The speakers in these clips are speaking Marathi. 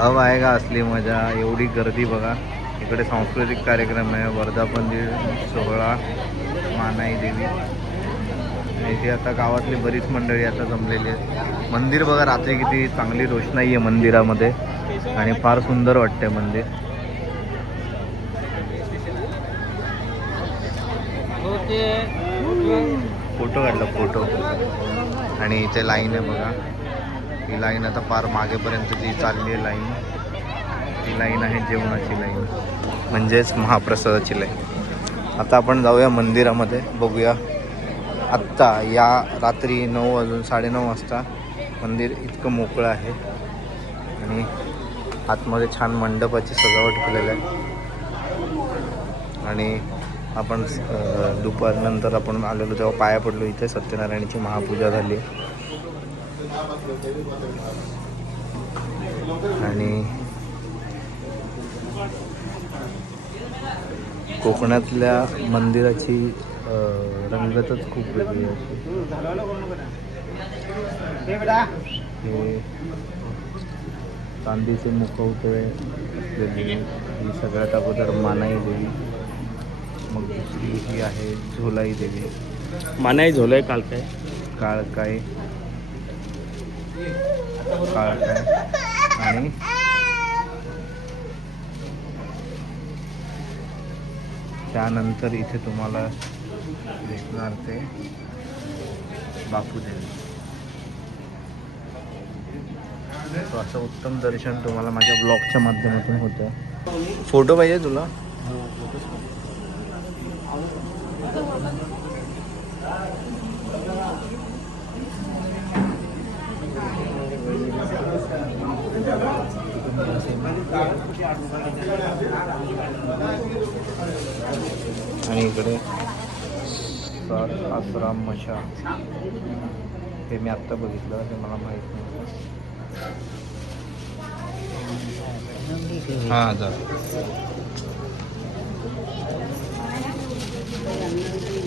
अब आएगा असली मजा. एवढी गर्दी बघा. इकडे सांस्कृतिक कार्यक्रम आहे, वर्धापन दिन सोहळा, मानाई देवी. इथे आता गावातली बरीच मंडळी आता जमलेली आहेत. मंदिर बघा, रात्री किती चांगली रोषणाई आहे मंदिरामध्ये आणि फार सुंदर वाटते मंदिर. फोटो काढला फोटो. आणि इथे लाईन आहे बघा. ही लाईन आता फार मागेपर्यंत जी चालली आहे लाईन, ती लाईन आहे जेवणाची लाईन, म्हणजेच महाप्रसादाची लाईन. आता आपण जाऊया मंदिरामध्ये, बघूया. आत्ता या रात्री 9 वाजून 9:30 वाजता मंदिर इतकं मोकळं आहे आणि आतमध्ये छान मंडपाची सजावट केलेली आहे. आणि आपण दुपारनंतर आपण आलेलो तेव्हा पाया पडलो. इथे सत्यनारायणाची महापूजा झाली आणि कोकणातल्या मंदिराची रंगतच खूप वेगळी आहे. हे चांदीचे मुखवटे असलेली ही सगळ्यात अगोदर मानाई देवी, मग दुसरी ही आहे झोलाई देवी. मानाई झोलाई काळकाय काळकाय आणि त्यानंतर इथे तुम्हाला दिसणार ते बापूदेवी. असं उत्तम दर्शन तुम्हाला माझ्या ब्लॉगच्या माध्यमातून होतं. फोटो पाहिजे तुला? आणि इकडे आश्रम मशा, हे मी आत्ता बघितलं, हे मला माहीत नाही. हां जा.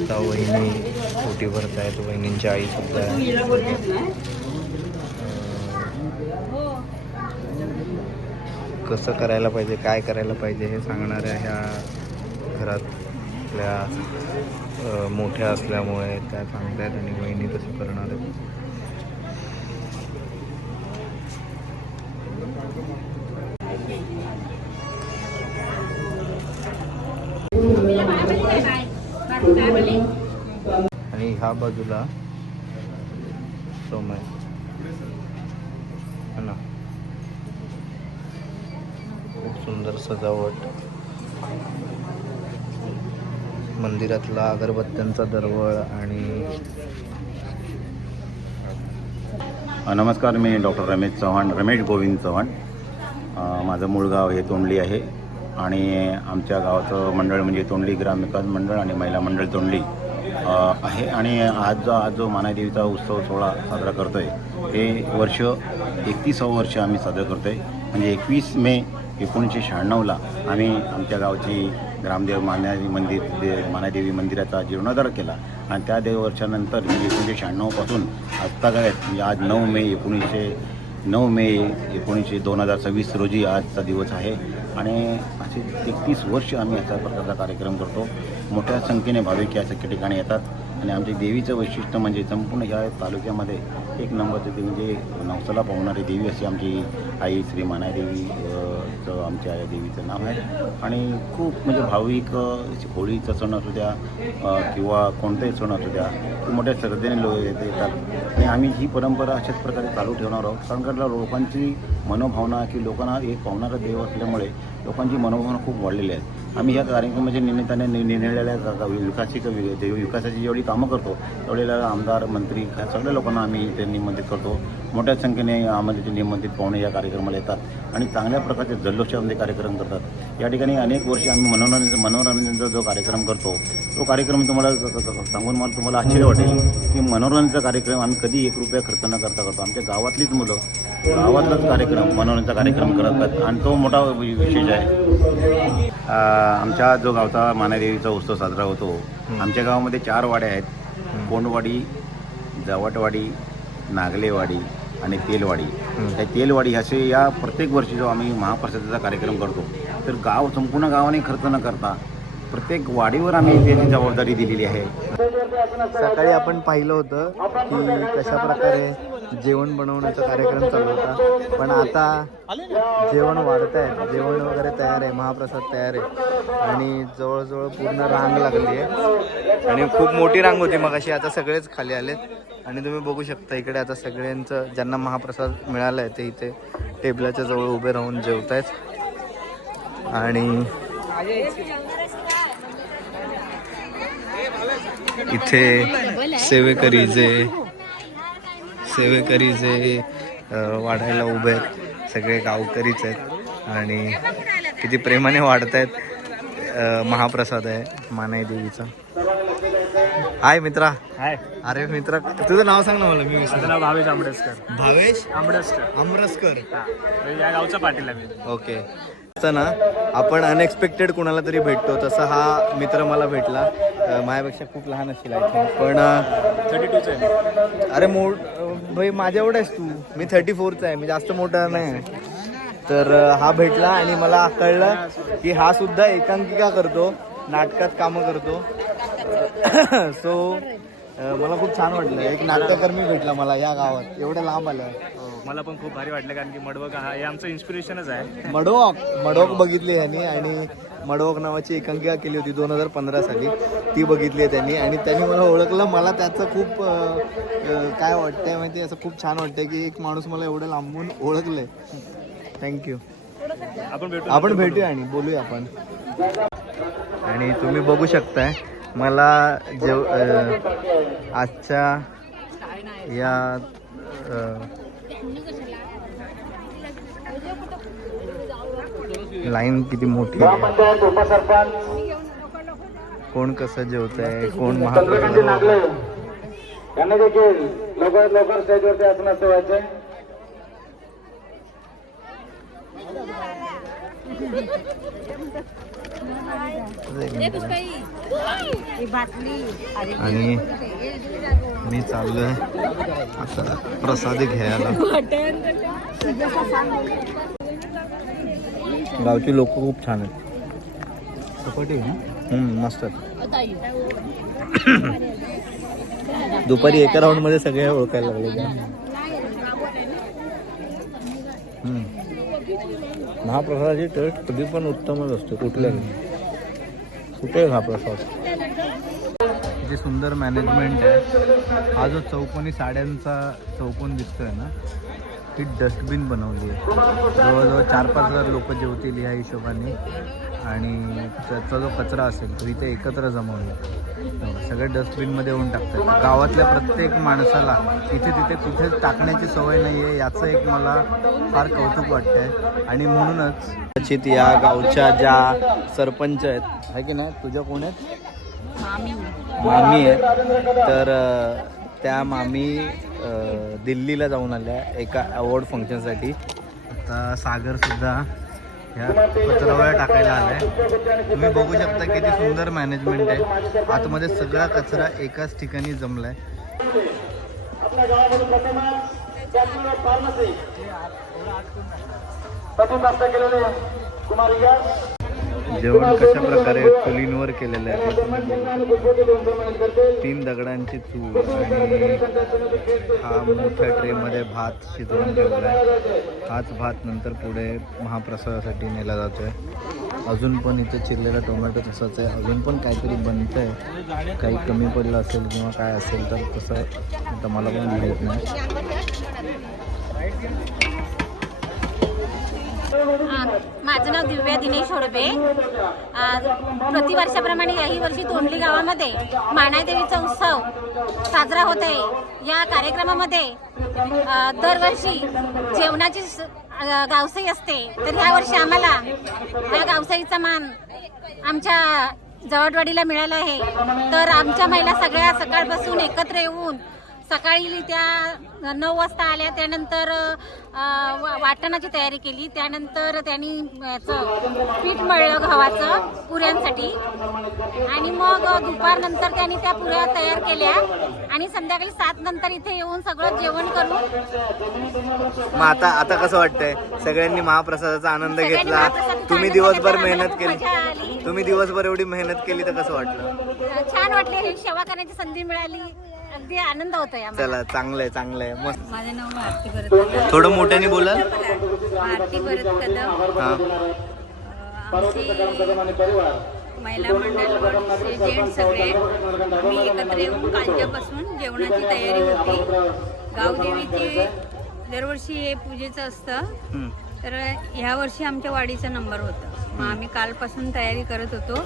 आता वहिनी पोटी भरत आहेत, वहिनींची आई सुद्धा आहे. कसं करायला पाहिजे, काय करायला पाहिजे हे सांगणाऱ्या ह्या घरातल्या मोठ्या असल्यामुळे त्या सांगतायत आणि वहिनी तसं करणार आहेत. आणि ह्या बाजूला सोमय है ना, खूप सुंदर सजावट. मंदिरातला अगरबत्त्यांचा दरवळ. आणि नमस्कार, मी डॉक्टर रमेश गोविंद चव्हाण. माझं मूळ गाव हे तोंडली आहे आणि आमच्या गावाचं मंडळ म्हणजे तोंडली ग्रामविकास मंडळ आणि महिला मंडळ तोंडली आहे. आणि आज जो मानादेवीचा उत्सव सोहळा साजरा करतो आहे हे वर्ष 31वं वर्ष आम्ही साजरं करतो आहे. म्हणजे 21 मे 1996ला आम्ही आमच्या गावची ग्रामदेव मानादेवी मंदिराचा जीर्णोद्धार केला आणि त्या वर्षानंतर म्हणजे 1996पासून आत्तागायत म्हणजे आज 9 मे 2026 रोजी आजचा दिवस आहे. आणि असे 33 वर्ष आम्ही अशा प्रकारचा कार्यक्रम करतो. मोठ्या संख्येने भाविक या ठिकाणी येतात आणि आमच्या देवीचं वैशिष्ट्य म्हणजे संपूर्ण ह्या तालुक्यामध्ये एक नंबरचं ते म्हणजे नवसाला पावणारी देवी अशी आमची आई श्री मानादेवी आमच्या देवीचं नाव आहे. आणि खूप म्हणजे भाविक होळीचा सण असू द्या किंवा कोणताही सण असू द्या मोठ्या श्रद्धेने येतात आणि आम्ही ही परंपरा अशाच प्रकारे चालू ठेवणार आहोत. कारण का लोकांची मनोभावना की लोकांना एक पावणारा देव असल्यामुळे लोकांची मनोभावना खूप वाढलेली आहे. आम्ही ह्या कार्यक्रमाच्या निमित्ताने निरनिराळ्या विकासाची जेवढी कामं करतो तेवढ्या आमदार मंत्री सगळ्या लोकांना आम्ही ते निमंत्रित करतो. मोठ्या संख्येने आम्हाला निमंत्रित पाहुणे या कार्यक्रमाला येतात आणि चांगल्या प्रकारचे जल्लोषामध्ये कार्यक्रम करतात. या ठिकाणी अनेक वर्षे आम्ही मनोरंजनाचा जो कार्यक्रम करतो तो कार्यक्रम तुम्हाला सांगून मला तुम्हाला आश्चर्य वाटेल की मनोरंजनाचा कार्यक्रम आम्ही कधी 1 रुपया खर्च न करता करतो. आमच्या गावातलीच मुलं गावातलाच कार्यक्रम मनोरंजनाचा कार्यक्रम करतात आणि तो मोठा विशेष आहे. आमच्या जो गावचा मानादेवीचा उत्सव साजरा होतो आमच्या गावामध्ये 4 वाड्या आहेत. कोंडवाडी, जावटवाडी, नागलेवाडी आणि तेलवाडी. त्या तेलवाडी असे या प्रत्येक वर्षी जो आम्ही महाप्रसादाचा कार्यक्रम करतो तर संपूर्ण गावाने खर्च न करता प्रत्येक वाडीवर आम्ही त्याची जबाबदारी दिलेली आहे. सकाळी आपण पाहिलं होतं की कशा प्रकारे जेवण बनवण्याचा कार्यक्रम चालू होता, पण आता जेवण वाढत आहे, जेवण वगैरे तयार आहे, महाप्रसाद तयार आहे आणि जवळजवळ पूर्ण रांग लागली आहे आणि खूप मोठी रांग होती मग अशी. आता सगळेच खाली आलेत आणि तुम्ही बघू शकता इकडे आता सगळ्यांचं ज्यांना महाप्रसाद मिळाला आहे ते इथे टेबलाच्या जवळ उभे राहून जेवत आहेत. आणि इथे सेवेकरी जे वाढायला उभे आहेत सगळे गावकरीच आहेत आणि किती प्रेमाने वाढत आहेत. महाप्रसाद आहे मानाई देवीचा. हाय मित्रा. हाय, अरे मित्रा, तुझं नाव सांग ना मला. मी माझं नाव भावेश आंबडसकर. भावेश आंबडसकर. या गावचा पाटील आहे मी. ओके. असं ना आपण अनएक्सपेक्टेड कुणाला तरी भेटतो तसा हा मित्र मला भेटला. माझ्यापेक्षा खूप लहान असेल आय थिंक, पण 32 आहे. अरे भाई माझ्या एवढा आहेस तू. मी 34चा आहे, मी जास्त मोठा नाही. तर हा भेटला आणि मला कळलं की हा सुद्धा एकांकिका करतो, नाटकात कामं करतो. सो मला खूप छान वाटलं, एक नाट्यकर्मी भेटला मला या गावात एवढं लांब आलं. मला पण खूप भारी वाटलं कारण की मडवक हा हे आमचं इन्स्पिरेशनच आहे. मडवक बघितली ह्यांनी आणि मडवक नावाची एकांकिका केली होती 2015 साली, ती बघितली आहे त्यांनी आणि त्यांनी मला ओळखलं. मला त्याचं खूप काय वाटतंय माहिती, असं खूप छान वाटतंय की एक माणूस मला एवढं लांबून ओळखलंय. थँक्यू. आपण भेटूया आणि बोलूया आपण. आणि तुम्ही बघू शकताय मला आजच्या या लाईन किती मोठी आहे, कोण कसं जेवतंय, कोण महाप्रसाद. यांना देखील लवकरात लवकर स्टेजवरती असं ठेवायचंय. आणि मी चाललोय आता प्रसाद घ्यायला. गावची लोक खूप छान आहेत. सपाटी मस्त. दुपारी एका राऊंड मध्ये सगळे ओळखायला लागले. महाप्रसादाची टेस्ट कधी पण उत्तमच असते कुठे महाप्रसाद. किती सुंदर मॅनेजमेंट आहे. हा जो चौकोनी साड्यांचा चौकोन दिसतोय ना, ही डस्टबिन बनवली आहे. जवळजवळ 4-5 हजार लोक जेवतील ह्या हिशोबाने आणि त्याचा जो कचरा असेल तो इथे एकत्र जमवला. सगळे डस्टबिनमध्ये येऊन टाकतात. गावातल्या प्रत्येक माणसाला इथे तिथे कुठेच टाकण्याची सवय नाही आहे, याचं एक मला फार कौतुक वाटतं आहे. आणि म्हणूनच कदाचित या गावच्या ज्या सरपंच आहेत आहे की नाही, तुझ्या कोण आहेत, मामी आहेत, तर त्या मामी दिल्लीला जाऊन आल्या एका अवॉर्ड फंक्शनसाठी. आता सागरसुद्धा ह्या कचरावळ्या टाकायला आलाय. तुम्ही बघू शकता किती सुंदर मॅनेजमेंट आहे. आतमध्ये सगळा कचरा एकाच ठिकाणी जमलाय. जेवण कशा प्रकारे चुलींवर केलेलं आहे. 3 दगडांची चूल आणि हा मोठ्या ट्रेमध्ये भात शिजवून ठेवला आहे. हाच भात नंतर पुढे महाप्रसादासाठी नेला जातोय. अजून पण इथे चिरलेला टोमॅटो तसाच आहे. अजून पण काहीतरी बनतंय, काही कमी पडलं असेल किंवा काय असेल तर तसं आता मला पण माहीत नाही. माझं नाव दिव्या दिनेश होडबे. प्रतिवर्षाप्रमाणे याही वर्षी तोंडली गावामध्ये मानाई देवीचा उत्सव साजरा होत आहे. या कार्यक्रमामध्ये दरवर्षी जेवणाची गावसाई असते, तर ह्या वर्षी आम्हाला या गावसाईचा मान आमच्या जवळवाडीला मिळाला आहे. तर आमच्या महिला सगळ्या सकाळपासून एकत्र येऊन सकाळी त्या 9 वाजता आल्या. त्यानंतर वाटणाची तयारी केली. त्यानंतर त्यांनी याचं पीठ मळलं गव्हाचं पुऱ्यांसाठी आणि मग दुपारनंतर त्यांनी त्या पुऱ्या तयार केल्या आणि संध्याकाळी 7 नंतर इथे येऊन सगळं जेवण करून मग आता कसं वाटतंय? सगळ्यांनी महाप्रसादाचा आनंद सगळ्यांनी घेतला. महाप्रसादाचा तुम्ही आनंद दिवसभर घेतला. मेहनत मजा आली. केली. तुम्ही दिवसभर एवढी मेहनत केली तर कसं वाटलं? छान वाटले. ही सेवा करण्याची संधी मिळाली. अगदी आनंद होतोय आम्हाला. चला, चांगलंय मस्त. माझं नाव भारती भरत कदम. थोडं मोठ्याने बोला. भारती भरत कदम. हा. आमची महिला मंडळ जेंट्स सगळे आम्ही एकत्र येऊन कालच्यापासून जेवणाची तयारी होती. गावदेवीचे दरवर्षी हे पूजेचं असतं. तर ह्या वर्षी आमच्या वाडीचा नंबर होता. मग आम्ही कालपासून तयारी करत होतो.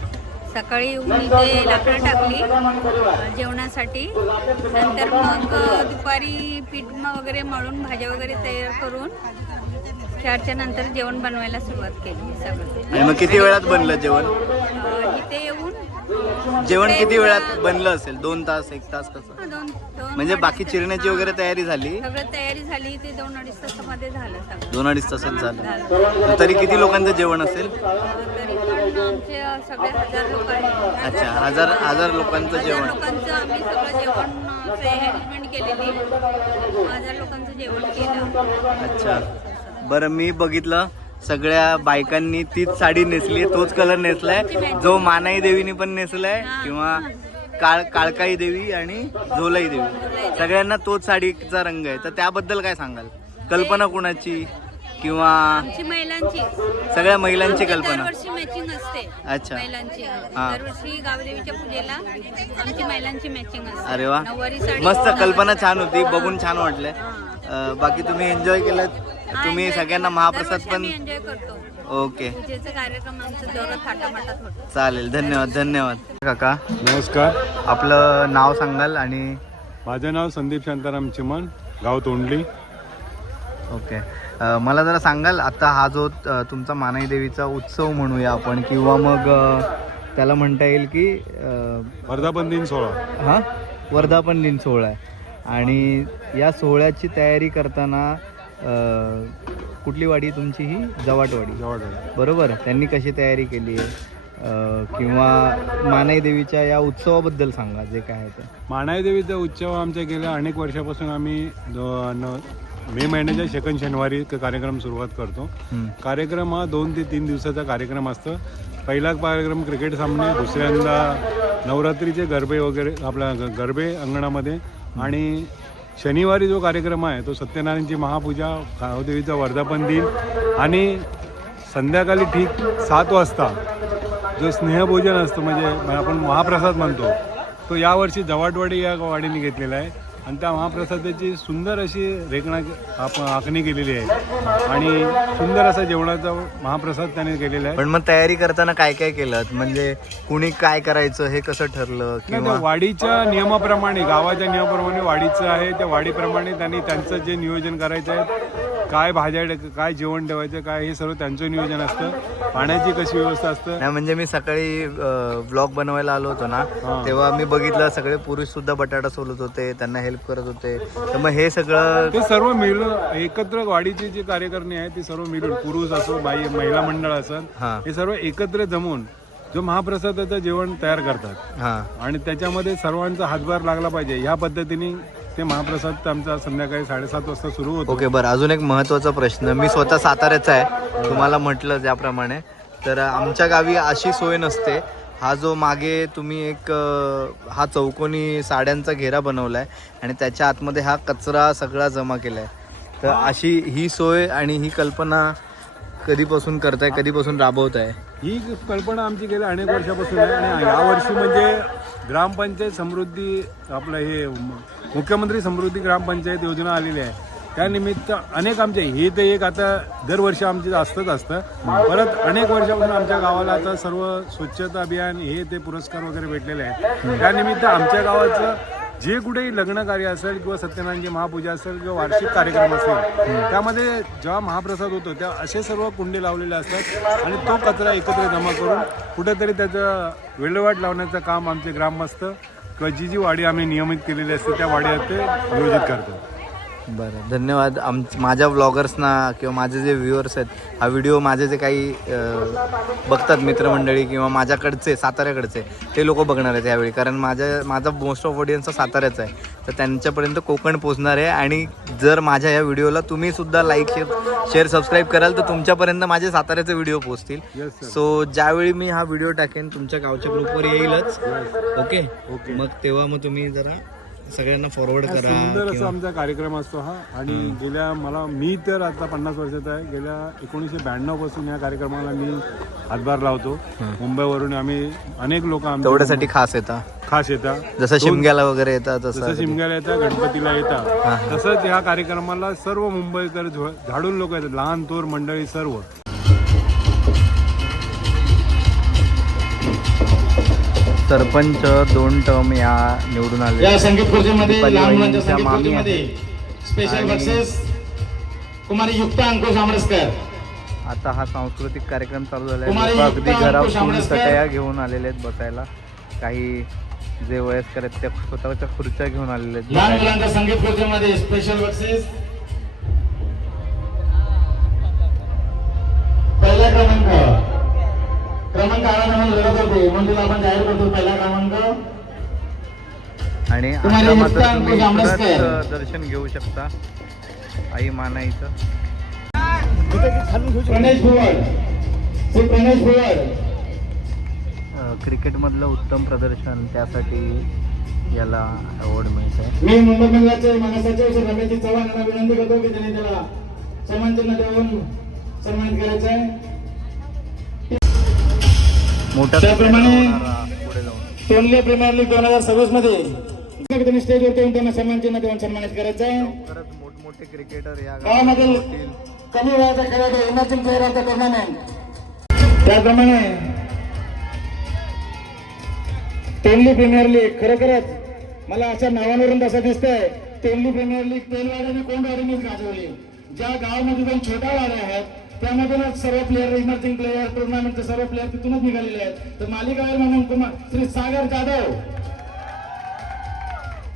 सकाळी येऊन इथे लाकडं टाकली जेवणासाठी. नंतर मग दुपारी पीठ वगैरे मळून भाज्या वगैरे तयार करून 4च्या नंतर जेवण बनवायला सुरुवात केली सगळं. आणि मग किती वेळात बनलं जेवण? इथे येऊन जेवण किती वेळात बनलं असेल? 2 तास, 1 तास कसं? दोन म्हणजे बाकी चिरण्याची वगैरे तयारी झाली? सगळं तयारी झाली. ते 2-2.5 तासामध्ये झालं सगळं. 2-2.5 तासात झालं. तरी किती लोकांचं जेवण असेल? तरी पण आमचे सगळे 1000 लोक आहेत. अच्छा, हजार लोकांचं 1000 जेवण. लोकांचं आम्ही सगळं जेवण अरेंजमेंट केलेली. 1000 लोकांचं जेवण केलं. अच्छा, बरं. मी बघितलं सगळ्या बायकांनी तीच साडी नेसली, तोच कलर नेसलाय जो मानाई देवीने पण नेसलाय किंवा काळकाई देवी आणि झोलाई देवी, सगळ्यांना तोच साडीचा रंग आहे. तर त्याबद्दल काय सांगाल? कल्पना कुणाची किंवा आमची महिलांची, सगळ्या महिलांची कल्पना? दरवर्षी मॅचिंग असते. अच्छा. महिलांची हा. दरवर्षी गावदेवीच्या पूजेला आमची महिलांची मॅचिंग असते. अरे वा, नऊवारी साडी. मस्त. कल्पना छान होती, बघून छान वाटलंय. बाकी तुम्ही एन्जॉय केलं? तुम्ही सगळ्यांना महाप्रसाद पण? एन्जॉय करतो. ओके, पूजेचा कार्यक्रम आमचा जोरात थाटामाटात होतो. चालेल. धन्यवाद. काका नमस्कार, आपलं नाव सांगाल? आणि माझं नाव संदीप शांताराम चिमण, गाव तोंडली. ओके, मला जरा सांगाल आता हा जो तुमचा मानाई देवीचा उत्सव म्हणूया आपण, किंवा मग त्याला म्हणता येईल की वर्धापन दिन सोहळा. हां, वर्धापन दिन सोहळा आहे. आणि या सोहळ्याची तयारी करताना कुठली वाडी तुमची? ही जवाटवाडी. बरोबर. त्यांनी कशी तयारी केली आहे किंवा मानाई देवीच्या या उत्सवाबद्दल सांगा जे काय आहे ते. मानाई देवीचा उत्सव आमच्या गेल्या अनेक वर्षापासून आम्ही मे महिन्याच्या सेकंड शनिवारी कार्यक्रम सुरुवात करतो. कार्यक्रम हा 2 ते 3 दिवसाचा कार्यक्रम असतो. पहिला कार्यक्रम क्रिकेट सामने, दुसऱ्यांदा नवरात्रीचे गरबे वगैरे आपल्या गरबे अंगणामध्ये, आणि शनिवारी जो कार्यक्रम आहे तो सत्यनारायणची महापूजा, गावदेवीचा वर्धापन दिन, आणि संध्याकाळी ठीक 7 वाजता जो स्नेहभोजन असतो, म्हणजे आपण महाप्रसाद म्हणतो, तो यावर्षी जवाटवाडी या वाडीने घेतलेला आहे. आणि त्या महाप्रसादाची सुंदर अशी आखणी केलेली आहे आणि सुंदर असा जेवणाचा महाप्रसाद त्याने केलेला आहे. पण मग तयारी करताना काय काय केलं? म्हणजे कुणी काय करायचं हे कसं ठरलं? किंवा वाडीच्या नियमाप्रमाणे, गावाच्या नियमाप्रमाणे वाडीचं आहे, त्या वाडीप्रमाणे त्यांनी त्यांचं जे नियोजन करायचं आहे, काय भाज्या, काय जेवण ठेवायचं, काय, हे सर्व त्यांचं नियोजन असतं. पाण्याची कशी व्यवस्था असतं. नाही, म्हणजे मी सकाळी व्लॉग बनवायला आलो होतो ना, तेव्हा मी बघितलं सगळे पुरुष सुद्धा बटाटा सोलत होते, त्यांना हेल्प करत होते. तर मग हे सगळं ते सर्व मिळून एकत्र वाडीची जी कार्यकारिणी आहे ती सर्व मिळून, पुरुष असो, महिला मंडळ असत, हे सर्व एकत्र जमून जो महाप्रसादाचं जेवण तयार करतात. आणि त्याच्यामध्ये सर्वांचा हातभार लागला पाहिजे, ह्या पद्धतीने ते महाप्रसाद आमचा संध्याकाळी 7:30 वाजता सुरू होतो. ओके, बरं. अजून एक महत्त्वाचा प्रश्न, मी स्वतः साताऱ्याचा आहे, तुम्हाला म्हटलं ज्याप्रमाणे, तर आमच्या गावी अशी सोय नसते. हा जो मागे तुम्ही एक हा चौकोनी साड्यांचा घेरा बनवला आहे आणि त्याच्या आतमध्ये हा कचरा सगळा जमा केला आहे, तर अशी ही सोय आणि ही कल्पना कधीपासून करताय, कधीपासून राबवताय? ही कल्पना आमची गेल्या अनेक वर्षापासून आहे. आणि यावर्षी म्हणजे ग्रामपंचायत समृद्धी, आपलं हे मुख्यमंत्री समृद्धी ग्रामपंचायत योजना आलेली आहे, त्यानिमित्त अनेक आमचे, हे तर एक आता दरवर्षी आमचे असतं, परत अनेक वर्षापासून आमच्या गावाला आता सर्व स्वच्छता अभियान हे ते पुरस्कार वगैरे भेटलेले आहेत. त्यानिमित्त आमच्या गावाचं जे कुठेही लग्न कार्य असेल किंवा सत्यनारायणची महापूजा असेल किंवा वार्षिक कार्यक्रम असेल, त्यामध्ये जेव्हा महाप्रसाद होतो तेव्हा असे सर्व कुंडे लावलेले असतात आणि तो कचरा एकत्र जमा करून कुठेतरी त्याचं विल्हेवाट लावण्याचं काम आमचे ग्रामस्थ जी जी वाडी आम्ही नियमित केलेली असते त्या वाड्यात ते नियोजित करतात. बरं, धन्यवाद. माझ्या व्लॉगर्सना किंवा माझे जे व्ह्युअर्स आहेत, हा व्हिडिओ माझे जे काही बघतात मित्रमंडळी किंवा माझ्याकडचे साताऱ्याकडचे ते लोक बघणार आहेत यावेळी, कारण माझा मोस्ट ऑफ ऑडियन्स साताऱ्याचा आहे, तर त्यांच्यापर्यंत कोकण पोचणार आहे. आणि जर माझ्या या व्हिडिओला तुम्ही सुद्धा लाईक शेअर सबस्क्राईब कराल तर तुमच्यापर्यंत माझे साताऱ्याचे व्हिडिओ पोचतील. सो ज्यावेळी मी हा व्हिडिओ टाकेन तुमच्या गावच्या ग्रुपवर येईलच. ओके, मग तेव्हा मग तुम्ही जरा सगळ्यांना फॉरवर्ड करा. सुंदर असा आमचा कार्यक्रम असतो हा. आणि मी तर आता 50 वर्षाचा आहे. गेल्या 1992 पासून या कार्यक्रमाला मी हातभार लावतो. मुंबईवरून आम्ही अनेक लोक तेवढ्यासाठी खास येतात, जसं शिमग्याला वगैरे येतात, जसं शिमग्याला येतात, गणपतीला येतात, तसंच या कार्यक्रमाला सर्व मुंबईकर झाडून लोक येतात, लहान थोर मंडळी सर्व. सरपंच 2 टर्म या निवडून आले. या संगीत खुर्चीमध्ये लहान मुलांच्या संगीत मामी खुर्चीमध्ये स्पेशल बक्षीस कुमारी युक्ता अंकुश आमरसकर. आता हा सांस्कृतिक कार्यक्रम चालू झाला कुमारी आहे. अगदी युक्ता घरात अंकुश आमरसकर. सटया घेऊन आलेले आहेत बसायला. काही जे वयस्कर आहेत त्या स्वतःच्या खुर्च्या घेऊन आलेले आहेत लहान बसायला. मुलांच्या संगीत खुर्चीमध्ये स्पेशल बक्षीस पहिला क्रमांक आला म्हणून लढत होते म्हणून आपण जाहीर करतो पहिला क्रमांक. आणि कुमारी आता मात्र युक्ता तुम्ही अंकुश आमरसकर. इकडंच दर्शन घेऊ शकता आई मानाईचं. प्रणेश भुवड, श्री प्रणेश भुवड. क्रिकेटमधलं उत्तम प्रदर्शन त्यासाठी याला अवॉर्ड मिळत आहे. मी मुंबई मंडळाचे महासचिव श्री रमेशजी चव्हाण यांना विनंती करतो की त्यांनी त्याला सन्मानचिन्ह देऊन सन्मानित करायचं आहे. मोठा त्याप्रमाणे पुढे जाऊन टोनले प्रीमियर लीग 2026 मध्ये त्यांनी स्टेजवरती येऊन त्यांना सन्मानचिन्ह देऊन सन्मानित करायचं आहे. लवकरच मोठमोठे क्रिकेटर या गावामधील होतील. कमी वयाच्या खेळाडू emerging player of the tournament. त्याप्रमाणे टोनली प्रीमियर लीग खरोखरच मला अशा नावांवरून असं दिसतंय, टोनली प्रीमियर लीग तेलवाड आणि कोंडवाडीनेच गाजवली. ज्या गावामध्ये दोन छोट्या वाड्या आहेत त्यामधूनच सर्व प्लेअर इमर्जिंग प्लेअर टुर्नामेंटचे सर्व प्लेअर तिथूनच निघालेले आहेत. तर मालिकावर म्हणून कुमार श्री सागर जाधव,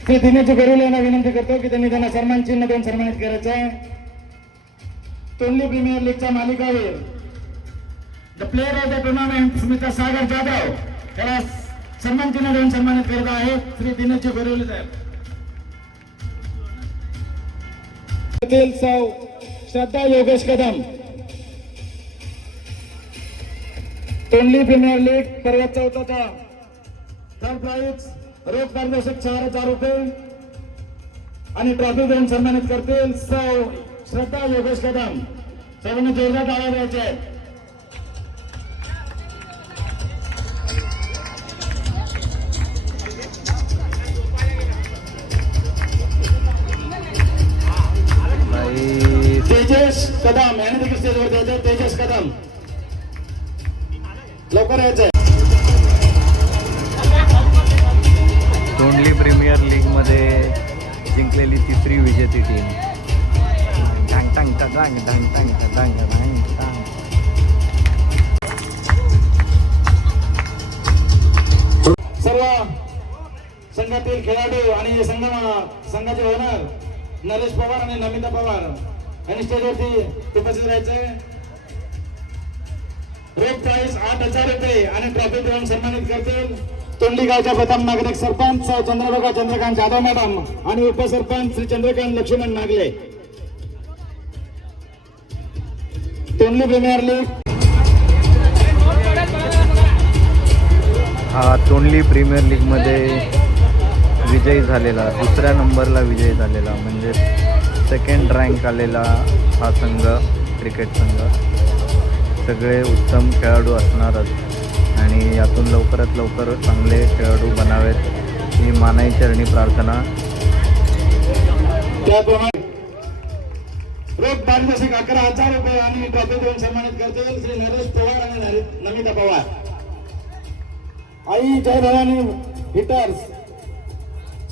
श्री दिनेश गरुले यांना विनंती करतो की त्यांना सन्मान चिन्ह देऊन सन्मानित करायचं आहे. टोनली प्रीमियर लीगचा मालिकावीर the player of the tournament mister Sagar Jadhav याला सन्मान चिन्ह देऊन सन्मानित करत आहे श्री दिनेश गरुले साहेब. श्रद्धा योगेश कदम. टोनली प्रीमियर लीग पर्वत चौथाचा थर्ड प्राइज रोख पारितोषिक 4,000 रुपये आणि ट्रॉफी देऊन सन्मानित करतील श्रद्धा योगेश कदम. सर्वांनी जोरदार टाळ्या द्यायच्या आहेत. तेजस कदम यांनी देखील स्टेजवर द्यायचं. तेजस कदम लवकर यायचंय. टोनली प्रीमियर लीग मध्ये जिंकलेली तिसरी विजेती टीम. टांग टांग टांग टांग टांग टांग टांग टांग टांग. सर्व संघातील खेळाडू आणि संघाचे ओनर नरेश पवार आणि नमिता पवार यांनी स्टेजवरती उपस्थित राहायचंय. रोख प्राइस 8,000 रुपये आणि ट्रॉफी देऊन सन्मानित करतील तोंडली गावच्या प्रथम नागरिक सरपंच चंद्रभागा चंद्रकांत जाधव मॅडम आणि उपसरपंच श्री चंद्रकांत लक्ष्मण नागले. तोंडली प्रीमियर लीग हा टोनली प्रीमियर लीगमध्ये विजयी झालेला, दुसऱ्या नंबरला विजयी झालेला, म्हणजे सेकंड रँक आलेला हा संघ, क्रिकेट संघ. सगळे उत्तम खेळाडू असणारच आणि यातून लवकरात लवकर चांगले खेळाडू बनावेत ही मानाई चरणी प्रार्थना. त्याप्रमाणे रोख पारितोषिक 11,000 रुपये आणि ट्रॉफी देऊन सन्मानित करतील श्री नरेश पवार आणि नमिता पवार. आई जय भवानी हिटर्स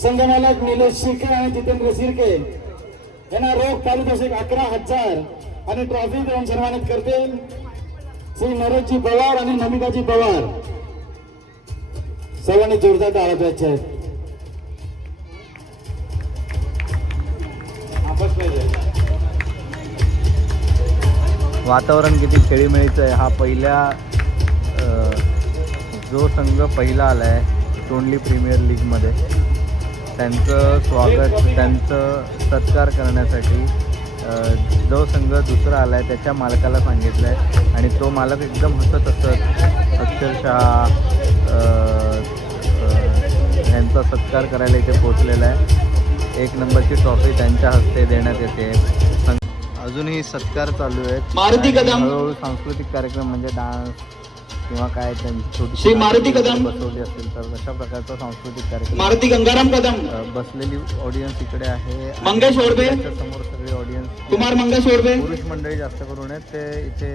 संघमालक निलेश शिर्के आणि जितेंद्र शिर्के यांना रोख पारितोषिक 11,000 आणि ट्रॉफी देऊन सन्मानित करतील श्री नरेशजी पवार आणि नमिताजी पवार. सर्वांनी जोरदार टाळ्या द्यायच्या आहेत. वातावरण किती खेळीमेळीचं आहे. हा पहिल्या जो संघ पहिला आला आहे तोंडली प्रीमियर लीगमध्ये, त्यांचं स्वागत, त्यांचं सत्कार करण्यासाठी जो संघ दुसरा आला आहे त्याच्या मालकाला सांगितलं आहे आणि तो मालक एकदम हसत अक्षरशः यांचा सत्कार करायला इथे पोचलेला आहे. 1 नंबरची ट्रॉफी त्यांच्या हस्ते देण्यात येते. अजूनही सत्कार चालू आहेत. मारुती कदम, हळूहळू सांस्कृतिक कार्यक्रम म्हणजे डान्स किंवा काय त्यांची छोटी श्री मारुती कदम बसवली असेल तर अशा प्रकारचा सांस्कृतिक कार्यक्रम. मारुती गंगाराम कदम, बसलेली ऑडियन्स इकडे आहे. मंगेश ओढबे, समोर सगळी ऑडियन्स कुमार मंगेश ओढबे, पुरुष मंडळी जास्त करून आहेत ते इथे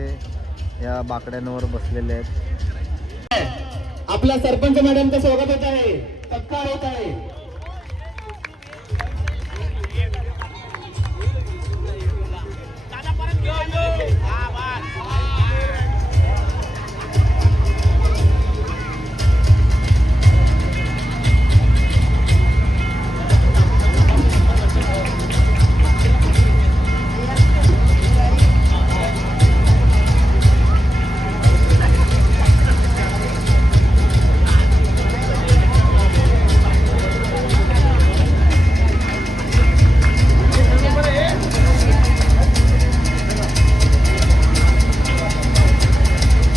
या बाकड्यांवर बसलेले आहेत. आपल्या सरपंच मॅडमचं स्वागत होत आहे, सत्कार होत आहे.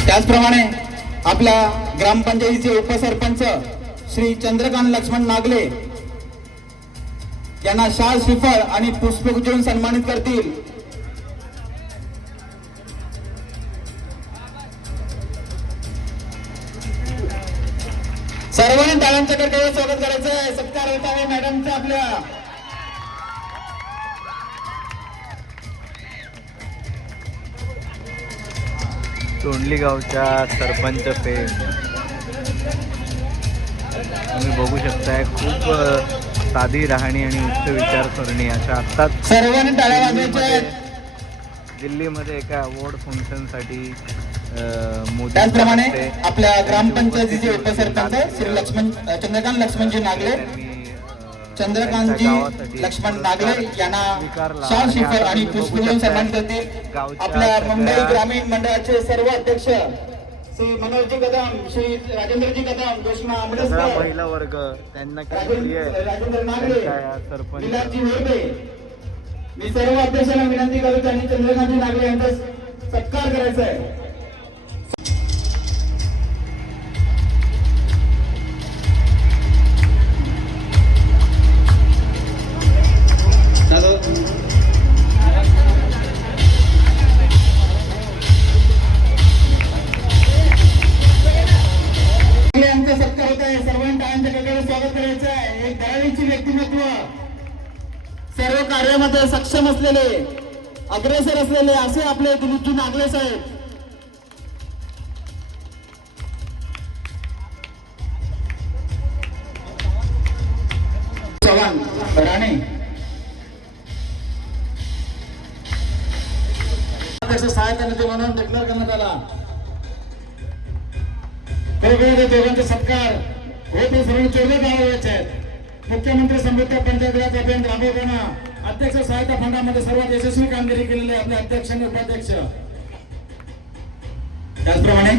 त्याचप्रमाणे आपल्या ग्रामपंचायतीचे उपसरपंच श्री चंद्रकांत लक्ष्मण नागले यांना शाल श्रीफळ आणि पुष्पगुच्छ देऊन सन्मानित करतील. सर्वांनी टाळ्यांच्या कडकडीत स्वागत करायचं आहे. सत्कार होत आहे मॅडमचा आपल्या. तोंडली गावच्या सरपंच फेम तुम्ही बघू शकताय. खूप साधी राहणी आणि उच्च विचारसरणी अशा आत्ताच सर्वांनी टाळ्या वाजवायच्या आहेत. दिल्लीमध्ये एका अवॉर्ड फंक्शनसाठी मोदी त्याचप्रमाणे आपल्या ग्रामपंचायतीचे उपसरपंच श्री चंद्रकांत लक्ष्मणजी नागले, चंद्रकांतजी लक्ष्मण नागले यांना शाल श्रीफळ आणि पुष्पगुच्छ सन्मानित करतील. आपल्या मुंबई ग्रामीण मंडळाचे सर्व अध्यक्ष श्री मनोजजी कदम, श्री राजेंद्रजी कदम, जोशना आंबेडकर, महिला वर्ग त्यांना राजेंद्र नागले, सरपंच विलासजी होरबे, मी सर्व अध्यक्षांना विनंती करतो त्यांनी चंद्रकांतजी नागले यांचा सत्कार करायचा आहे. यांचा सत्कार होत आहे. सर्वांनी टाळ्यांच्या कडकडीत स्वागत करायचं आहे. एक धडाडीचे व्यक्तिमत्व, सर्व कार्यामध्ये सक्षम असलेले, अग्रेसर असलेले असे आपले दिलीपजी नागले साहेब. चव्हाण राणे सहायता नेते म्हणून डिक्लेअर करण्यात आला. दोघांचे सत्कार होते. सर्व 14 गावाचे आहेत. मुख्यमंत्री समृद्ध पंचायत राज अभियान राबवताना अध्यक्ष सहायता फंडामध्ये सर्वात यशस्वी कामगिरी केलेली आपले अध्यक्ष आणि उपाध्यक्ष. त्याचप्रमाणे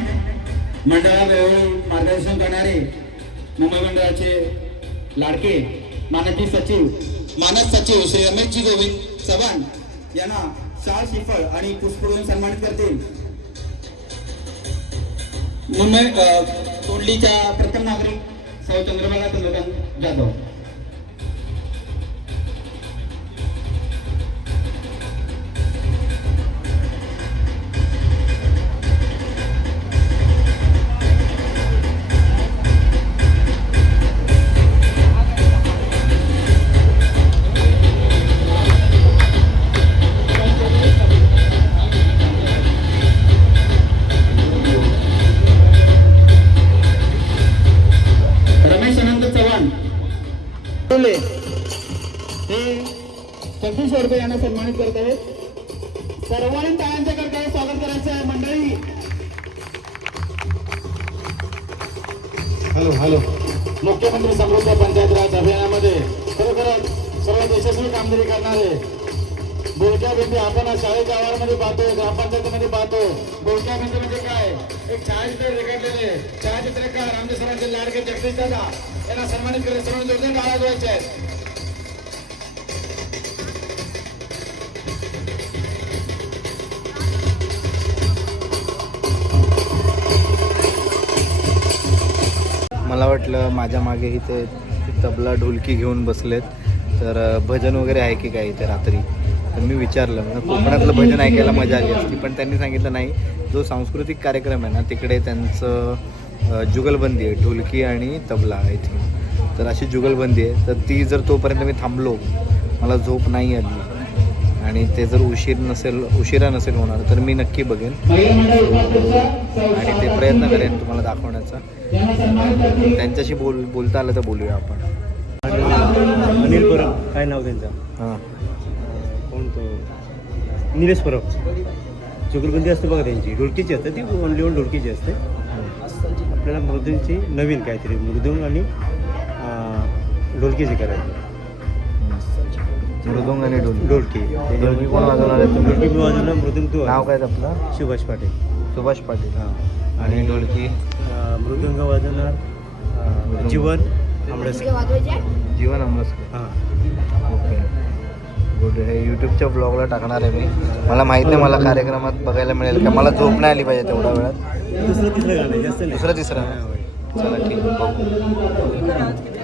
मंडळाला वेळोवेळी मार्गदर्शन करणारे मुंबई मंडळाचे लाडके मानस सचिव श्री रमेशजी गोविंद चव्हाण यांना शाल श्रीफळ आणि पुष्प देऊन सन्मानित करतील. मुंबई तोंडलीच्या प्रथम नागरिक सौ चंद्रबाला चंद्रकांत जाधव. जगदीश ओढबे यांना सन्मानित करत आहेत. सर्वांनी टाळ्यांच्या कडकडीत स्वागत करायचं आहे मंडळी. हॅलो मुख्यमंत्री समृद्ध पंचायत राज अभियानामध्ये खरोखरच सर्वात यशस्वी कामगिरी करणारे बोलक्या भिंती आपण आज शाळेच्या आवारामध्ये पाहतो, ग्रामपंचायतीमध्ये पाहतो. बोलक्या भिंती म्हणजे काय? एक छायाचित्र रेखाटलेले छायाचित्रकार आमचे सर्वांचे लाडके जगदीश दादा यांना सन्मानित करत सर्वांनी जोरदार टाळ्या वाजवायच्या आहेत. मला वाटलं माझ्या मागे इथे तबला ढोलकी घेऊन बसलेत, तर भजन वगैरे आहे की काय इथे रात्री. तर मी विचारलं, म्हणजे कोकणातलं भजन ऐकायला मजा आली असती, पण त्यांनी सांगितलं नाही, जो सांस्कृतिक कार्यक्रम आहे ना तिकडे त्यांचं जुगलबंदी आहे, ढोलकी आणि तबला आय थिंक. तर अशी जुगलबंदी आहे, तर ती जर तोपर्यंत मी थांबलो, मला झोप नाही आली आणि ते जर उशिरा नसेल होणार तर मी नक्की बघेन आणि ते प्रयत्न करेन तुम्हाला दाखवण्याचा. त्यांच्याशी बोलता आलं तर बोलूया आपण. अनिल परब, काय नाव त्यांचं? हां, कोण तो? निलेश परब. जुगलबंदी असते बघा त्यांची, ढोलकीची असते ती, ओनली वन ढोलकीची असते. आपल्याला मृदुंगची नवीन काहीतरी मृदुंग आणि ढोलकीची करायची. मृदुंग आणि ढोलकी ढोलकी कोण वाजवणार आहे? ढोलकी मी वाजवणार, मृदुंग तू. नाव काय आपलं? सुभाष पाटील. सुभाष पाटील. हां. आणि ढोलकी मृदुंग वाजवणार जीवन आमरसकर. जीवन अमरसकर. हां. Okay, good. हे यूट्यूबच्या ब्लॉगला टाकणार आहे मी. मला माहीत नाही मला कार्यक्रमात बघायला मिळेल का. मला झोप नाही आली पाहिजे तेवढ्या वेळात. दुसरं तिसरं गाणं जास्त नाही. दुसरं तिसरं. चला ठीक आहे, बघू.